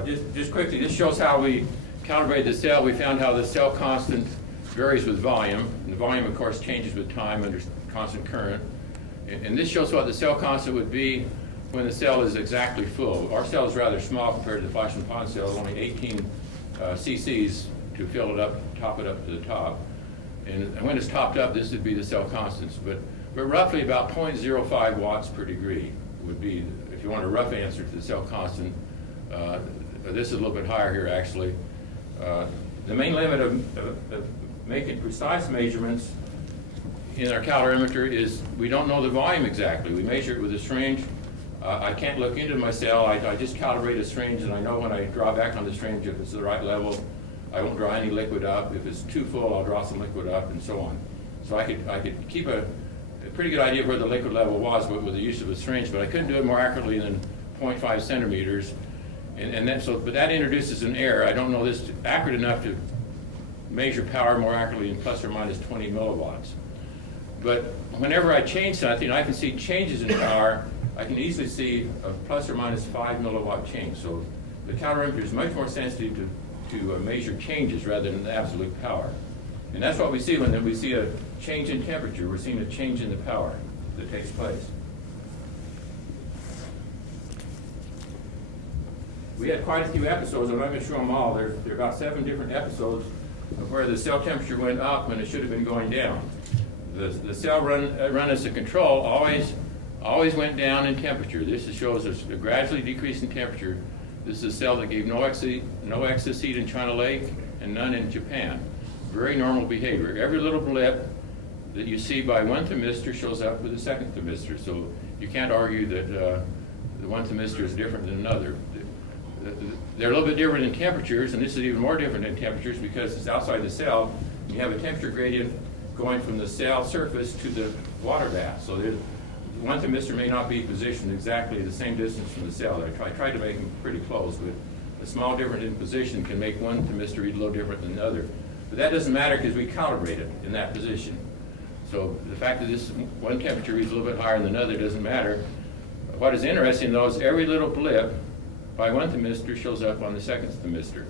Just quickly, this shows how we calibrated the cell. We found how the cell constant varies with volume. And the volume, of course, changes with time under constant current. And this shows what the cell constant would be when the cell is exactly full. Our cell is rather small compared to the flash and pond cell, only 18 cc's to fill it up, top it up to the top. And when it's topped up, this would be the cell constants. But roughly about 0.05 watts per degree would be, if you want a rough answer to the cell constant. This is a little bit higher here, actually. The main limit of making precise measurements in our calorimeter is we don't know the volume exactly. We measure it with a syringe. I can't look into my cell. I just calibrate a syringe, and I know when I draw back on the syringe if it's the right level. I won't draw any liquid up. If it's too full, I'll draw some liquid up, and so on. So I could keep a pretty good idea of where the liquid level was with the use of a syringe, but I couldn't do it more accurately than 0.5 centimeters. But that introduces an error. I don't know this accurate enough to measure power more accurately than plus or minus 20 milliwatts. But whenever I change something, I can see changes in power. I can easily see a plus or minus 5 milliwatt change. So the calorimeter is much more sensitive to measure changes rather than the absolute power. And that's what we see when we see a change in temperature. We're seeing a change in the power that takes place. We had quite a few episodes. I'm not going to show them all. There are about 7 different episodes of where the cell temperature went up when it should have been going down. The cell run as a control always went down in temperature. This shows a gradually decreasing temperature. This is a cell that gave no excess heat in China Lake and none in Japan. Very normal behavior. Every little blip that you see by 1 thermistor shows up with a 2nd thermistor. So you can't argue that the 1 thermistor is different than another. They're a little bit different in temperatures, and this is even more different in temperatures because it's outside the cell. You have a temperature gradient going from the cell surface to the water bath. So 1 thermistor may not be positioned exactly the same distance from the cell. I tried to make them pretty close, but a small difference in position can make 1 thermistor read a little different than the other. But that doesn't matter because we calibrate it in that position. So the fact that this one temperature reads a little bit higher than another doesn't matter. What is interesting though is every little blip by 1 thermistor shows up on the 2nd thermistor.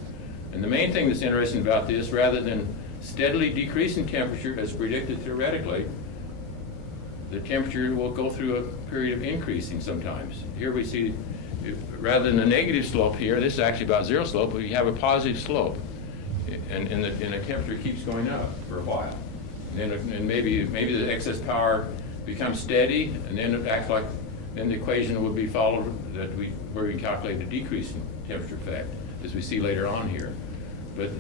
And the main thing that's interesting about this, rather than steadily decreasing temperature as predicted theoretically, the temperature will go through a period of increasing sometimes. Here we see, rather than a negative slope here, this is actually about 0 slope, but you have a positive slope. And the temperature keeps going up for a while. And maybe the excess power becomes steady, and then it acts like, then the equation would be followed where we calculate a decrease in temperature effect, as we see later on here. But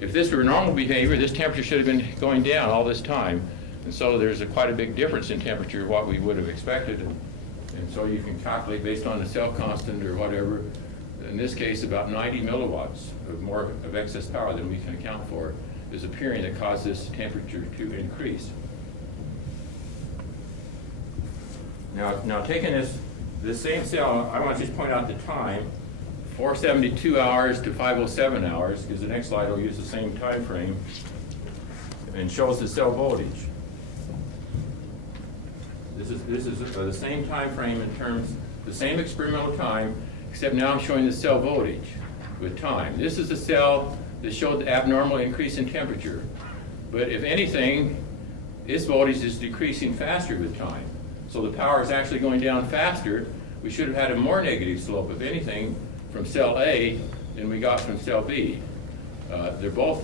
if this were normal behavior, this temperature should have been going down all this time. And so there's quite a big difference in temperature, what we would have expected. And so you can calculate based on the cell constant or whatever, in this case about 90 milliwatts of excess power than we can account for is appearing that caused this temperature to increase. Now taking this same cell, I want to just point out the time, 472 hours to 507 hours, because the next slide will use the same time frame and shows the cell voltage. This is the same time frame in terms, the same experimental time, except now I'm showing the cell voltage with time. This is the cell that showed the abnormal increase in temperature. But if anything, its voltage is decreasing faster with time. So the power is actually going down faster. We should have had a more negative slope, if anything, from cell A than we got from cell B. They're both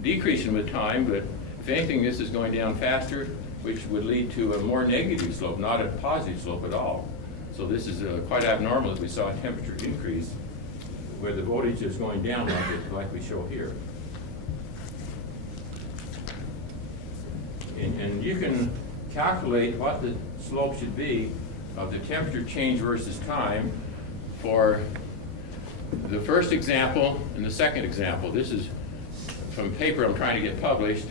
decreasing with time, but if anything, this is going down faster, which would lead to a more negative slope, not a positive slope at all. So this is quite abnormal that we saw a temperature increase where the voltage is going down like we show here. And you can calculate what the slope should be of the temperature change versus time for the first example and the second example. This is from a paper I'm trying to get published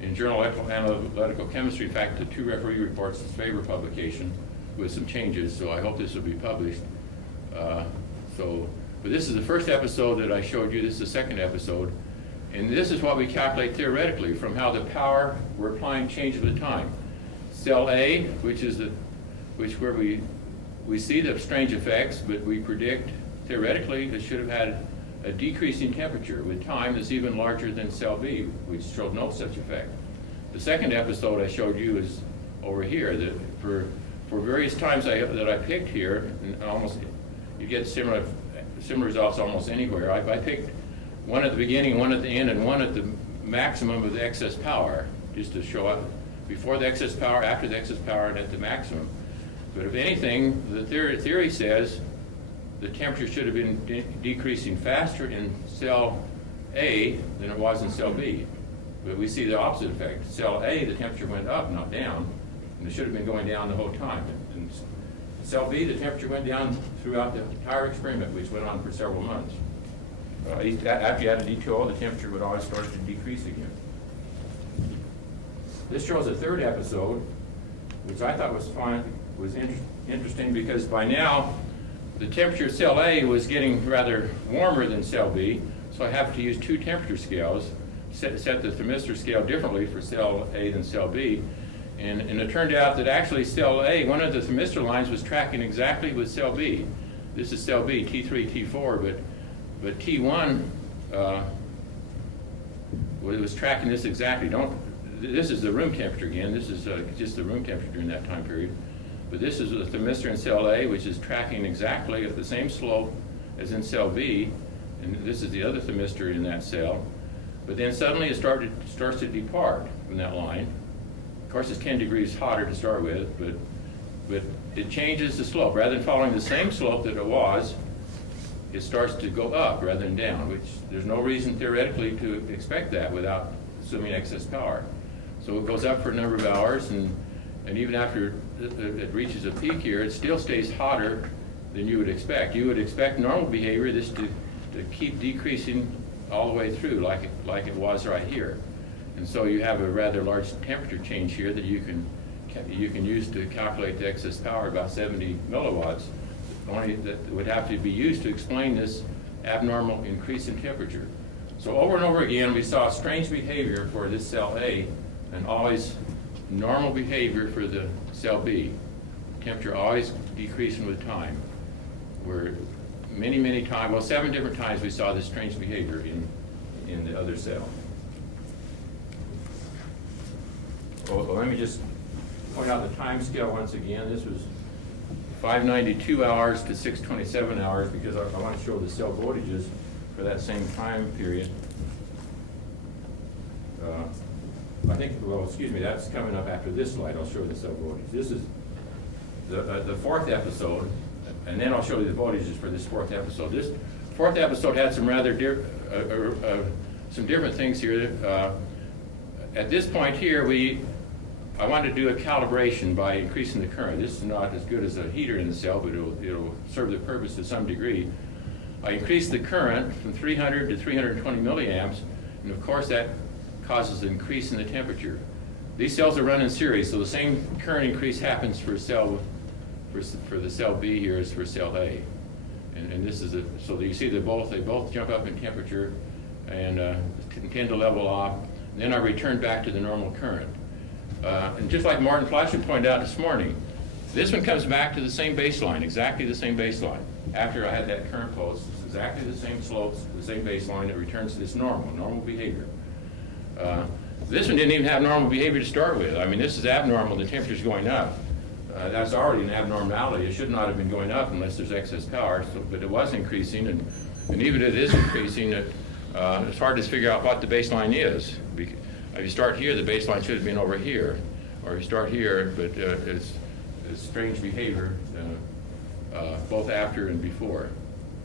in Journal of Analytical Chemistry. In fact, the 2 referee reports its favor publication with some changes, so I hope this will be published. But this is the first episode that I showed you. This is the second episode. And this is what we calculate theoretically from how the power we're applying changes with time. Cell A, which is where we see the strange effects, but we predict theoretically, it should have had a decreasing temperature with time that's even larger than cell B, which showed no such effect. The second episode I showed you is over here. That for various times that I picked here, and almost you get similar results almost anywhere. I picked one at the beginning, one at the end, and one at the maximum of the excess power, just to show up before the excess power, after the excess power, and at the maximum. But if anything, the theory says the temperature should have been decreasing faster in cell A than it was in cell B. But we see the opposite effect. Cell A, the temperature went up, not down, and it should have been going down the whole time. In cell B, the temperature went down throughout the entire experiment, which went on for several months. After you added D2O, the temperature would always start to decrease again. This shows a third episode, which I thought was interesting because by now the temperature of cell A was getting rather warmer than cell B, so I have to use two temperature scales, set the thermistor scale differently for cell A than cell B, and it turned out that actually cell A, one of the thermistor lines was tracking exactly with cell B. This is cell B, T3, T4, but T1 was tracking this exactly. This is the room temperature again. This is just the room temperature during that time period. But this is the thermistor in cell A, which is tracking exactly at the same slope as in cell B, and this is the other thermistor in that cell. But then suddenly it starts to depart from that line. Of course, it's 10 degrees hotter to start with, but it changes the slope. Rather than following the same slope that it was, it starts to go up rather than down, which there's no reason theoretically to expect that without assuming excess power. So it goes up for a number of hours, and even after it reaches a peak here, it still stays hotter than you would expect. You would expect normal behavior, this to keep decreasing all the way through, like it was right here. And so you have a rather large temperature change here that you can use to calculate the excess power, about 70 milliwatts, only that would have to be used to explain this abnormal increase in temperature. So over and over again, we saw strange behavior for this cell A, and always normal behavior for the cell B. Temperature always decreasing with time. Where many times, well, 7 different times we saw this strange behavior in the other cell. Well, let me just point out the time scale once again. This was 592 hours to 627 hours because I want to show the cell voltages for that same time period. I think, well, excuse me, that's coming up after this slide. I'll show you the cell voltage. This is the fourth episode, and then I'll show you the voltages for this fourth episode. This fourth episode had some rather some different things here. At this point here, I wanted to do a calibration by increasing the current. This is not as good as a heater in the cell, but it'll serve the purpose to some degree. I increased the current from 300 to 320 milliamps, and of course that causes an increase in the temperature. These cells are run in series, so the same current increase happens for the cell B here as for cell A. And this is so you see they both jump up in temperature and tend to level off. And then I return back to the normal current. And just like Martin Fleischer pointed out this morning, this one comes back to the same baseline, exactly the same baseline. After I had that current pulse, it's exactly the same slopes, the same baseline. It returns to this normal behavior. This one didn't even have normal behavior to start with. I mean, this is abnormal. The temperature's going up. That's already an abnormality. It should not have been going up unless there's excess power. But it was increasing, and even if it is increasing, it's hard to figure out what the baseline is. If you start here, the baseline should have been over here, or you start here, but it's strange behavior both after and before.